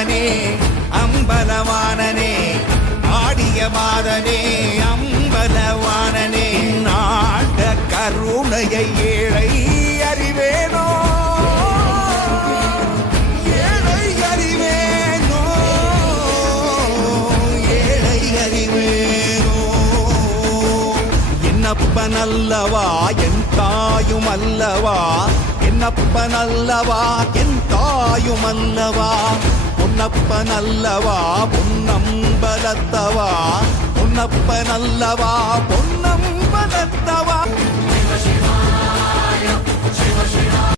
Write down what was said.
வாணனே அம்பலவாணனே ஆடிய மாதனே அம்பலவாணனே நாட கருணையை ஏழை அறிவேனோ ஏழை அறிவேனோ ஏழை அறிவேனோ என்னப்பனல்லவா என் தாயும் அல்லவா என்னப்பனல்லவா என் தாயும் அல்லவா பொன்னப்பனல்லவா பொன்னம்பலத்தவா பொன்னப்பனல்லவா பொன்னம்பலத்தவா சிவ சிவாய சிவ சிவாய